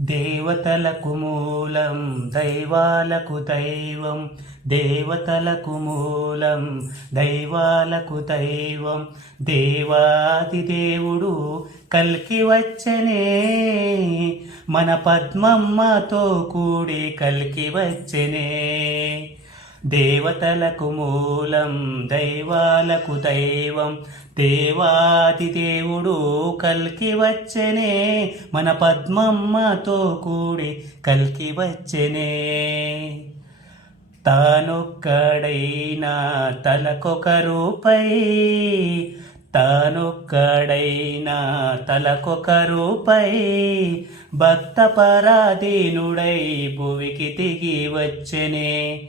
దేవతలకు మూలం దైవాలకు దైవం, దేవతలకు మూలం దైవాలకు దైవం. దేవాది దేవుడు కల్కి వచ్చనే, మన పద్మమ్మతో కూడి కల్కి వచ్చనే. దేవతలకు మూలం దైవాలకు దైవం, దేవాది దేవుడు కల్కి వచ్చనే, మన పద్మమ్మతో కూడి కల్కి వచ్చనే. తానొక్కడైనా తలకొక రూపై, తానొక్కడైనా తలకొక రూపై, భక్త పరాధీనుడై భువికి దిగి వచ్చనే.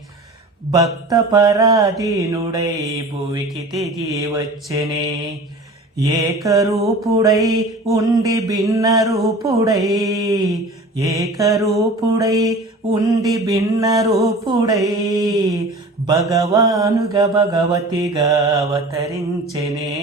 భక్త పరాధీనుడై భువికి దిగి వచ్చనే. ఏకరూపుడై ఉండి భిన్న రూపుడై, ఏకరూపుడై ఉండి భిన్న రూపుడై, భగవానుగా భగవతిగా అవతరించెనే.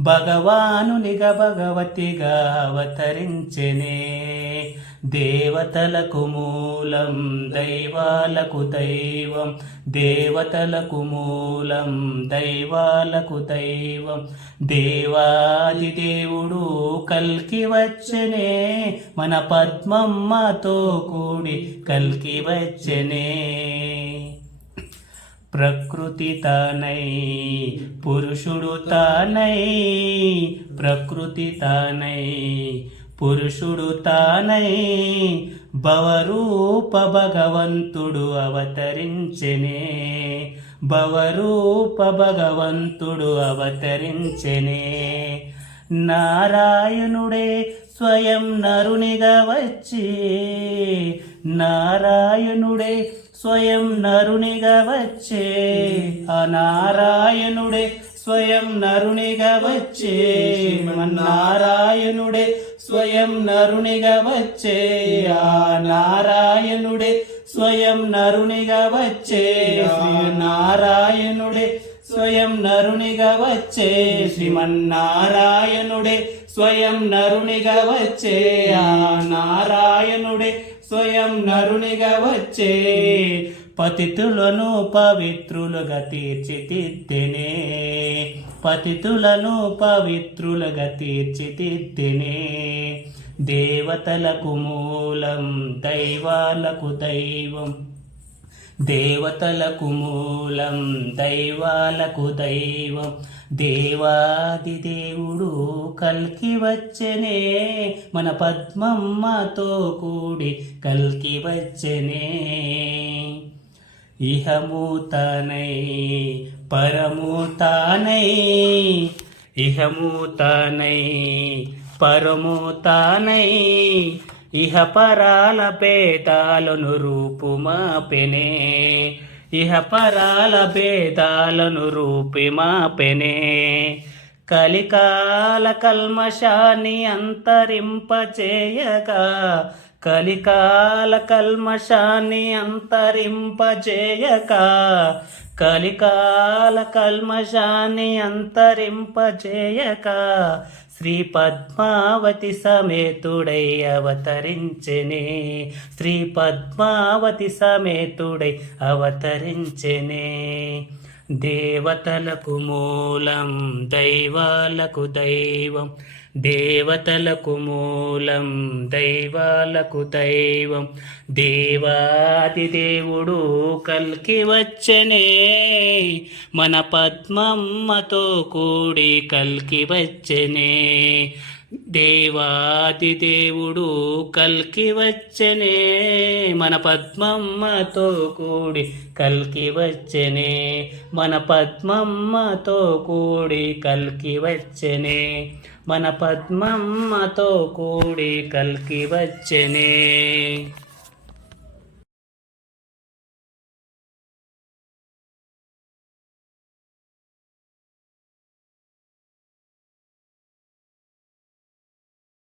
భగవానునిగా భగవతిగా అవతరించెనే. దేవతలకు మూలం దైవాలకు దైవం, దేవతలకు మూలం దైవాలకు దైవం. దేవాది దేవుడు కల్కి వచ్చనే, మన పద్మమ్మతో కూడి కల్కి వచ్చనే. ప్రకృతి తానై పురుషుడు తానై, ప్రకృతి తానై పురుషుడు తానై, భవరూప భగవంతుడు అవతరించెనే. భవరూప భగవంతుడు అవతరించెనే. నారాయణుడే స్వయం నరునిగా వచ్చి, నారాయణుడే స్వయం నరునిగా వచ్చే. ఆ నారాయణుడే స్వయం నరునిగా వచ్చే, నారాయణుడే స్వయం నరునిగా వచ్చే. ఆ నారాయణుడే స్వయం నరునిగా వచ్చే, నారాయణుడే స్వయం నరునిగా వచ్చే. శ్రీమన్నారాయణుడే స్వయం నరునిగా వచ్చే. ఆ నారాయణుడే స్వయం నరునిగా వచ్చే. పతితులను పవిత్రులుగా తీర్చిదిద్దెనే, పతితులను పవిత్రులుగా తీర్చిదిద్దెనే. దేవతలకు మూలం దైవాలకు దైవం, దేవతలకు మూలం దైవాలకు దైవం. దేవాది దేవుడు కల్కి వచ్చనే, మన పద్మమ్మతో కూడి కల్కి వచ్చనే. ఇహము తానై పరము తానై, ఇహము తానై పరము తానై, ఇహ పరాల భేదాలను రూపుమాపెనే. ఇహ పరాల భేదాలను రూపుమాపెనే. కలికాల కల్మషాన్ని అంతరింపచేయగా, కలికాల కల్మషాన్ని అంతరింపచేయక, కలికాల కల్మషాన్ని అంతరింపచేయక, శ్రీ పద్మావతి సమేతుడై అవతరించెనే. శ్రీ పద్మావతి సమేతుడై అవతరించెనే. దేవతలకు మూలం దైవాలకు దైవం, దేవతలకు మూలం దైవాలకు దైవం. దేవాది దేవుడు కల్కి వచ్చనే, మన పద్మమ్మతో కూడి కల్కి వచ్చనే. దేవాది దేవుడు కల్కి వచ్చనే, మన పద్మమ్మతో కూడి కల్కి వచ్చనే. మన పద్మమ్మతో కూడి కల్కి వచ్చనే. మన పద్మమ్మతో కూడి కల్కి వచ్చనే.